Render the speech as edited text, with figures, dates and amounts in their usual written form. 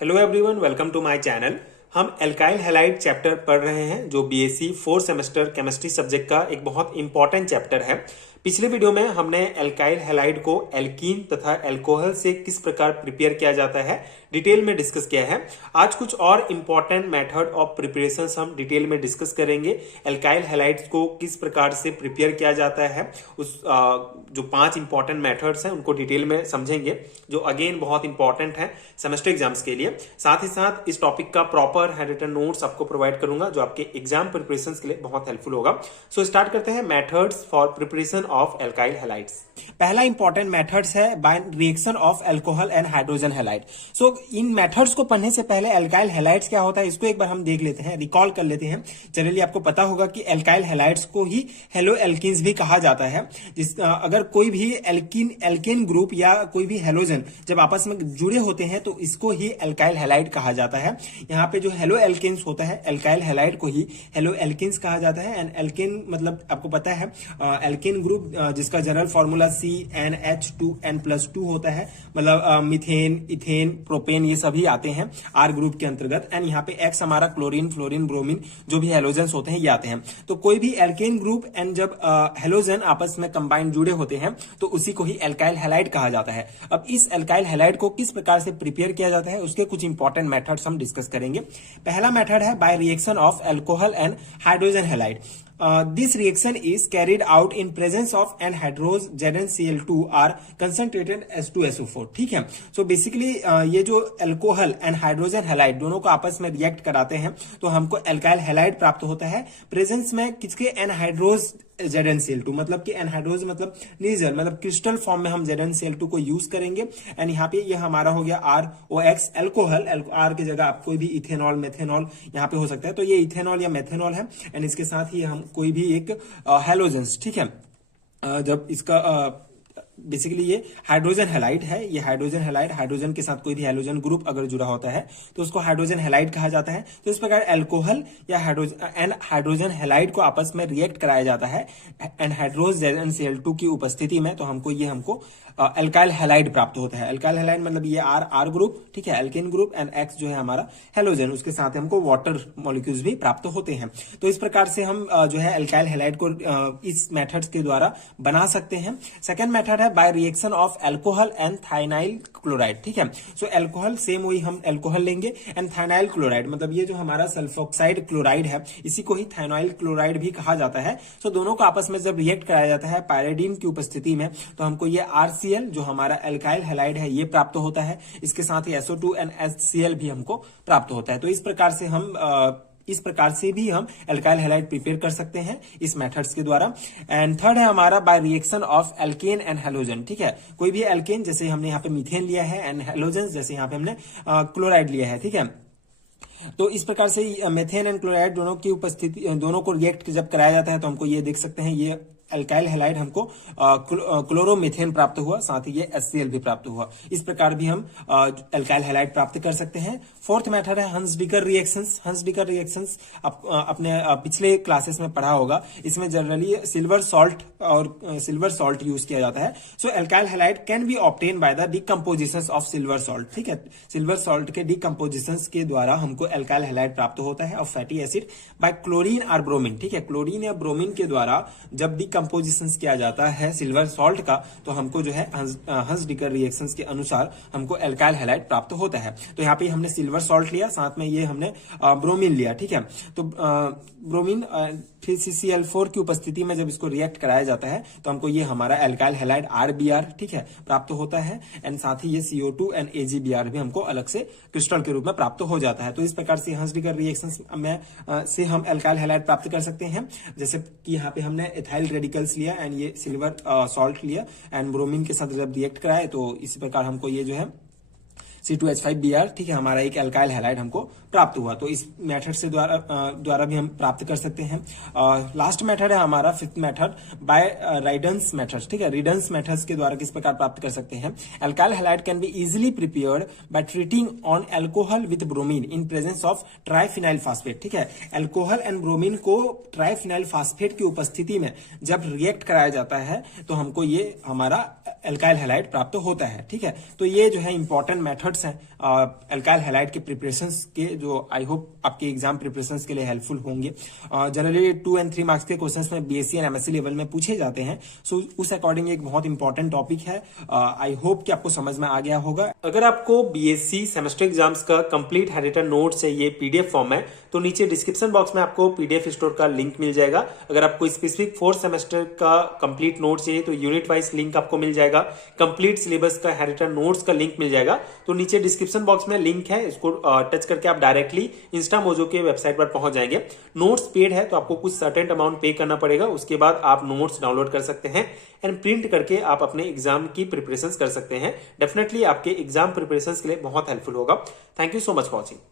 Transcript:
Hello everyone, welcome to my channel. हम alkyl halide chapter पढ़ रहे हैं जो बीएससी 4 सेमेस्टर केमिस्ट्री सब्जेक्ट का एक बहुत इंपॉर्टेंट चैप्टर है। पिछले वीडियो में हमने एल्काइल हैलाइड को एल्कीन तथा एल्कोहल से किस प्रकार प्रिपेयर किया जाता है डिटेल में डिस्कस किया है। आज कुछ और इंपॉर्टेंट मेथड ऑफ प्रिपरेशन हम डिटेल में डिस्कस करेंगे। एल्काइल हैलाइड्स को किस प्रकार से प्रिपेयर किया जाता है, उस जो 5 इंपॉर्टेंट मेथड्स हैं उनको डिटेल में समझेंगे, जो अगेन बहुत इंपॉर्टेंट है सेमेस्टर एग्जाम्स के लिए। साथ ही साथ इस टॉपिक का प्रॉपर हैंड रिटन नोट्स आपको प्रोवाइड करूंगा जो आपके एग्जाम प्रिपरेशन के लिए बहुत हेल्पफुल होगा। सो स्टार्ट करते हैं methods for preparation of alkyl halides. पहला इंपॉर्टेंट मेथड्स है by reaction of alcohol and hydrogen halide. So in methods को पढ़ने से पहले एल्काइल हैलाइड्स क्या होता है इसको एक बार हम देख लेते हैं, रिकॉल कर लेते हैं। जनरली आपको पता होगा कि एल्काइल हैलाइड्स को ही हेलो एल्कीन्स भी कहा जाता है। अगर कोई भी एल्केन ग्रुप या कोई भी हेलोजन जब आपस में जुड़े होते हैं तो इसको ही एल्काइल हैलाइड कहा जाता है। यहाँ पे जो हेलो एल्केन्स होता है एल्काइल हैलाइड को ही हेलो एल्केन्स कहा जाता है। एंड एल्केन मतलब आपको पता है एल्केन ग्रुप जिसका जनरल फॉर्मूला CnH2n+2 होता है, मतलब मीथेन, इथेन, प्रोपेन ये सभी आते हैं आर ग्रुप के अंतर्गत। एंड यहाँ पे X हमारा क्लोरीन, फ्लोरीन, ब्रोमीन जो भी हेलोजन्स होते हैं ये आते हैं। तो कोई भी एल्केन ग्रुप एंड जब हेलोजन आपस में कंबाइंड जुड़े होते हैं तो उसी को ही एल्काइल हैलाइड कहा जाता है। अब इस एल्काइल हैलाइड को किस प्रकार से प्रिपेयर किया जाता है उसके कुछ इंपॉर्टेंट मेथड्स हम डिस्कस करेंगे। पहला मेथड है by reaction of alcohol and hydrogen halide. This reaction is carried out in presence of anhydrous ZnCl2 are concentrated H2SO4। ठीक है, सो बेसिकली ये जो अल्कोहल एंड हाइड्रोजन हैलाइड दोनों को आपस में रिएक्ट कराते हैं तो हमको एल्काइल हैलाइड प्राप्त होता है प्रेजेंस में किसके, एनहाइड्रोज ZnCl2, मतलब कि एनहाइड्रोज मतलब निर्जल, मतलब क्रिस्टल फॉर्म में हम ZnCl2 को यूज करेंगे। एंड यहाँ पे ये हमारा हो गया ROX अल्कोहल, आर की जगह आप कोई भी इथेनॉल, मेथेनॉल यहाँ पे हो सकता है, तो ये इथेनॉल या मेथेनॉल है। एंड इसके साथ ही हम कोई भी एक हेलोजेंस, ठीक है, जब इसका बेसिकली ये हाइड्रोजन हैलाइड है, ये हाइड्रोजन हैलाइड हाइड्रोजन के साथ कोई भी हाइड्रोजन ग्रुप अगर जुड़ा होता है तो उसको हाइड्रोजन हैलाइड कहा जाता है। तो इस प्रकार अल्कोहल या हाइड्रोजन हैलाइड को आपस में रिएक्ट कराया जाता है एनहाइड्रोज ZnCl2 की उपस्थिति में, तो हमको अल्काइल हैलाइड प्राप्त होता है। अल्काइल हैलाइड मतलब ये आर ग्रुप, ठीक है, एल्केन ग्रुप, एंड X जो है हमारा हेलोजन, उसके साथ हमको वाटर मॉलिक्यूल्स भी प्राप्त होते हैं। तो इस प्रकार से हम जो है अल्काइल हैलाइड को इस मेथड्स के द्वारा बना सकते हैं। सेकेंड मेथड है by reaction of alcohol and thionyl chloride. ठीक है, सो अल्कोहल सेम वही हम अल्कोहल लेंगे एंड थाइनाइल क्लोराइड मतलब ये जो हमारा सल्फोक्साइड क्लोराइड है इसी को ही थाइनाइल क्लोराइड भी कहा जाता है। सो दोनों को आपस में जब रिएक्ट कराया जाता है पायरिडीन की उपस्थिति में तो हमको ये RCl जो हमारा एल्काइल हैलाइड है ये प्राप्त होता है। इसके साथ ही SO2 and HCl भी हमको प्राप्त होता है। तो इस प्रकार से भी हम एल्काइल हैलाइड प्रिपेयर कर सकते हैं इस मेथड्स के द्वारा। एंड थर्ड है हमारा bye reaction of alkene and halogen. ठीक है, कोई भी एल्केन जैसे हमने यहाँ पे मीथेन लिया है एंड हेलोजन जैसे यहाँ पे हमने क्लोराइड लिया है। ठीक है, तो इस प्रकार से मेथेन एंड क्लोराइड दोनों की उपस्थिति, दोनों को रिएक्ट जब कराया जाता है तो हमको ये देख सकते हैं ये अल्काइल हैलाइड हमको क्लोरोमीथेन प्राप्त हुआ, साथ ही ये HCl भी प्राप्त हुआ। इस प्रकार भी हम अल्काइल हैलाइड प्राप्त कर सकते हैं। फोर्थ मेथड है हंस-डिकर रिएक्शंस। हंस-डिकर रिएक्शंस अपने पिछले क्लासेस में पढ़ा होगा। इसमें जनरली सिल्वर सॉल्ट यूज किया जाता है। So alkyl halide can be obtain by the decomposition of silver salt. ठीक है, सिल्वर सॉल्ट के डिकम्पोजिशन के द्वारा हमको अल्काइल हैलाइड प्राप्त होता है of fatty acid by chlorine और ब्रोमीन। ठीक है, क्लोरीन या ब्रोमीन के द्वारा जब कंपोजिशन किया जाता है सिल्वर सॉल्ट का तो हमको जो है हंस-डिकर रिएक्शंस के अनुसार हमको अल्काइल हैलाइड प्राप्त होता है। तो यहाँ पे हमने सिल्वर सॉल्ट लिया, साथ में ये हमने ब्रोमीन लिया। ठीक है, तो ब्रोमीन फिर CCl4 की उपस्थिति में जब इसको रिएक्ट कराया जाता है तो हमको ये हमारा अल्काइल हैलाइड RBr, ठीक है, प्राप्त होता है। एंड साथ ही ये CO2 एंड AgBr भी हमको अलग से क्रिस्टल के रूप में प्राप्त हो जाता है। तो इस प्रकार से हंस-डिकर रिएक्शंस में से हम अल्काइल हैलाइड प्राप्त कर सकते हैं। जैसे कि यहाँ पे हमने एथाइल रेडिकल्स लिया एंड ये सिल्वर सॉल्ट लिया एंड ब्रोमीन के साथ जब रिएक्ट कराए तो इसी प्रकार हमको ये जो है C2H5Br, ठीक है, हमारा एक अल्काइल हैलाइड हमको प्राप्त हुआ। तो इस मेथड से द्वारा भी हम प्राप्त कर सकते हैं। लास्ट मेथड है हमारा फिफ्थ मेथड बाय राइडेंस मेथड। ठीक है, रिडेंस मेथड्स के द्वारा किस प्रकार प्राप्त कर सकते हैं। Alkyl halide can be easily prepared by treating on alcohol with bromine in presence of triphenyl phosphate. ठीक है, अल्कोहल एंड ब्रोमीन को ट्राइफिनाइल फास्फेट की उपस्थिति में जब रिएक्ट कराया जाता है तो हमको ये हमारा अल्काइल हैलाइड प्राप्त होता है। ठीक है, तो ये जो है इंपॉर्टेंट मेथड मेथड्स हैं अल्काइल हैलाइड के प्रिपरेशंस के, जो आई होप आपके एग्जाम प्रिपरेशंस के लिए हेल्पफुल होंगे। जनरली 2 और 3 मार्क्स के क्वेश्चंस में बीएससी एंड एमएससी लेवल में पूछे जाते हैं, सो उस अकॉर्डिंग एक बहुत इंपॉर्टेंट टॉपिक है। आई होप कि आपको समझ में आ गया होगा। अगर आपको बीएससी सेमेस्टर एग्जाम्स का कंप्लीट हैंड रिटन नोट्स चाहिए पीडीएफ फॉर्म में, तो नीचे डिस्क्रिप्शन बॉक्स में आपको पीडीएफ स्टोर का लिंक मिल जाएगा। अगर आपको स्पेसिफिक 4th सेमेस्टर का कंप्लीट नोट्स चाहिए तो यूनिट वाइज लिंक आपको मिल जाएगा। कंप्लीट सिलेबस का हैंड रिटन नोट्स का लिंक मिल जाएगा। तो नीचे डिस्क्रिप्शन बॉक्स में लिंक है, इसको टच करके आप डायरेक्टली इंस्टा मोजो के वेबसाइट पर पहुंच जाएंगे। नोट्स पेड है तो आपको कुछ सर्टेन अमाउंट पे करना पड़ेगा, उसके बाद आप नोट्स डाउनलोड कर सकते हैं एंड प्रिंट करके आप अपने एग्जाम की प्रिपरेशंस कर सकते हैं। डेफिनेटली आपके एग्जाम प्रिपरेशंस के लिए बहुत हेल्पफुल होगा। Thank you so much for watching.